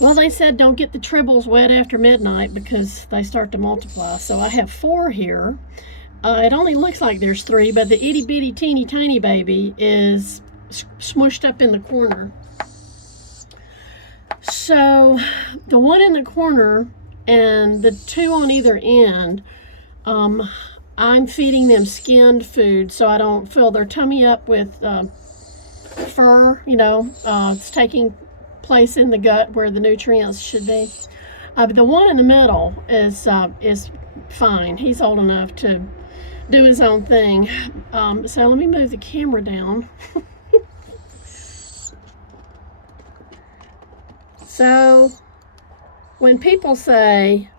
Well, they said don't get the tribbles wet after midnight because they start to multiply. So I have 4 here. It only looks like there's 3, but the itty bitty teeny tiny baby is smushed up in the corner. So the one in the corner and the 2 on either end, I'm feeding them skinned food so I don't fill their tummy up with fur. It's taking place in the gut where the nutrients should be. But the one in the middle is fine. He's old enough to do his own thing. So let me move the camera down. So when people say,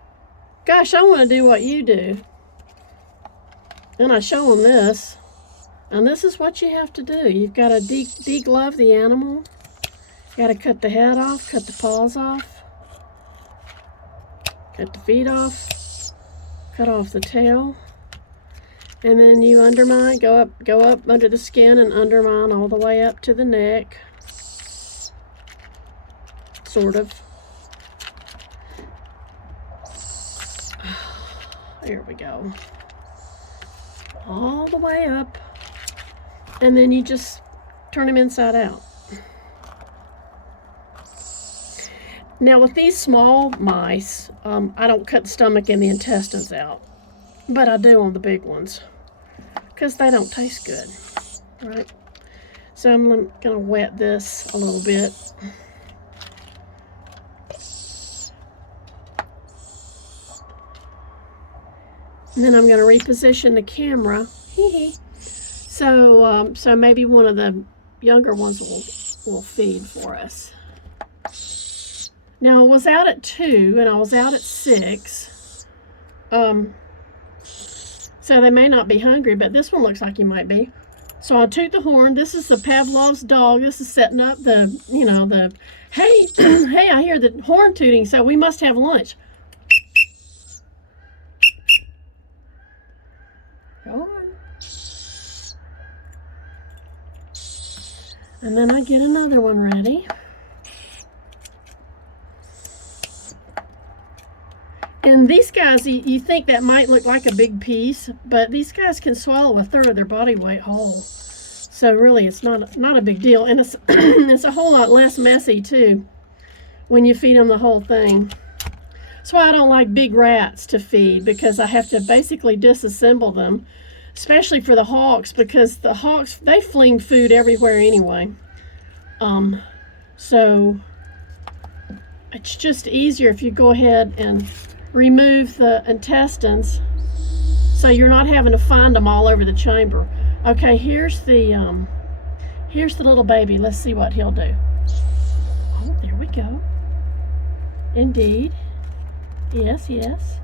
gosh, I want to do what you do, then I show them this. And this is what you have to do. You've got to deglove the animal. You got to cut the head off, cut the paws off, cut the feet off, cut off the tail. And then you undermine, go up under the skin and undermine all the way up to the neck. Sort of. There we go. All the way up. And then you just turn them inside out. Now with these small mice, I don't cut the stomach and the intestines out. But I do on the big ones. Because they don't taste good. Right? So I'm going to wet this a little bit. And then I'm going to reposition the camera. So maybe one of the younger ones will feed for us. Now I was out at 2 and I was out at 6. So they may not be hungry, but this one looks like he might be. So I'll toot the horn. This is the Pavlov's dog. This is setting up the hey, hey, I hear the horn tooting, so we must have lunch. Go on. And then I get another one ready. And these guys, you think that might look like a big piece, but these guys can swallow a third of their body weight whole. So really, it's not a big deal. And it's, it's a whole lot less messy, too, when you feed them the whole thing. That's why I don't like big rats to feed, because I have to basically disassemble them, especially for the hawks, because the hawks, they fling food everywhere anyway. So it's just easier if you go ahead and remove the intestines so you're not having to find them all over the chamber. Okay, here's the little baby. Let's see what he'll do. Oh, there we go. Indeed. Yes, yes.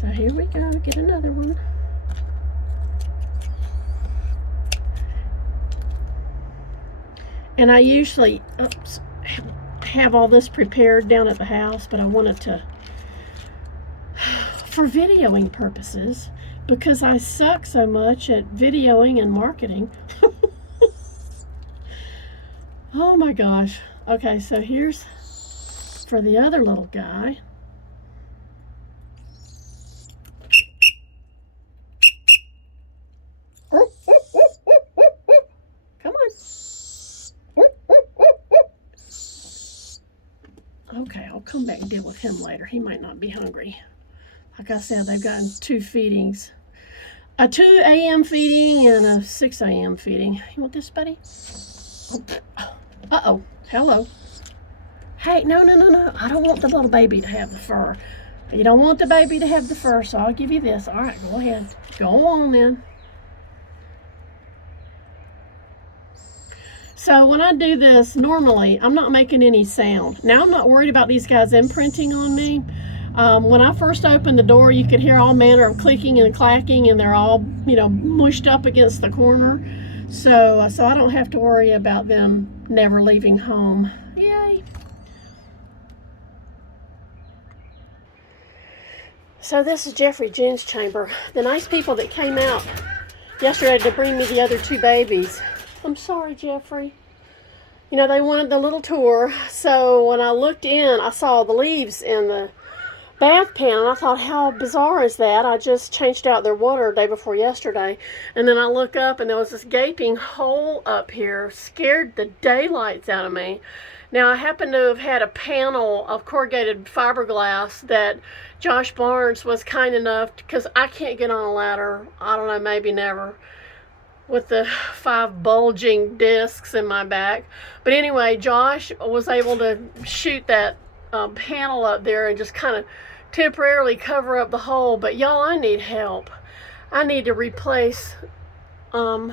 So here we go. Get another one. And I usually have all this prepared down at the house, but I wanted to, for videoing purposes, because I suck so much at videoing and marketing. Oh my gosh. Okay, so here's for the other little guy. Come on. Okay, I'll come back and deal with him later. He might not be hungry. Like I said, they've gotten 2 feedings. A 2 a.m. feeding and a 6 a.m. feeding. You want this, buddy? Uh-oh. Hello. Hey, no. I don't want the little baby to have the fur. You don't want the baby to have the fur, so I'll give you this. All right, go ahead. Go on, then. So when I do this, normally, I'm not making any sound. Now, I'm not worried about these guys imprinting on me. When I first opened the door, you could hear all manner of clicking and clacking, and they're all, mushed up against the corner. So I don't have to worry about them never leaving home. Yay. So this is Jeffrey June's chamber. The nice people that came out yesterday to bring me the other 2 babies. I'm sorry, Jeffrey. they wanted the little tour. So when I looked in, I saw the leaves in the bath pan, and I thought, how bizarre is that? I just changed out their water day before yesterday, and then I look up and there was this gaping hole up here. Scared the daylights out of me. Now, I happen to have had a panel of corrugated fiberglass that Josh Barnes was kind enough, because I can't get on a ladder, I don't know, maybe never, with the 5 bulging discs in my back. But anyway, Josh was able to shoot that panel up there and just kind of temporarily cover up the hole. But y'all, I need help. I need to replace, I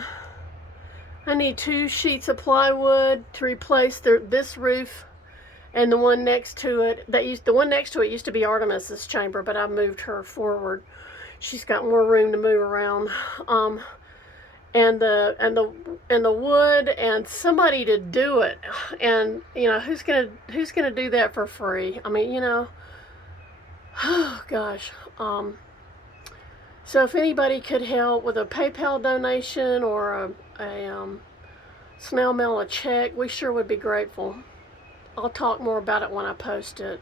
need 2 sheets of plywood to replace this roof and the one next to it. The one next to it used to be Artemis's chamber, but I moved her forward. She's got more room to move around. And the wood, and somebody to do it. And who's gonna do that for free? I mean, oh gosh. So if anybody could help with a PayPal donation or a snail mail a check, we sure would be grateful. I'll talk more about it when I post it.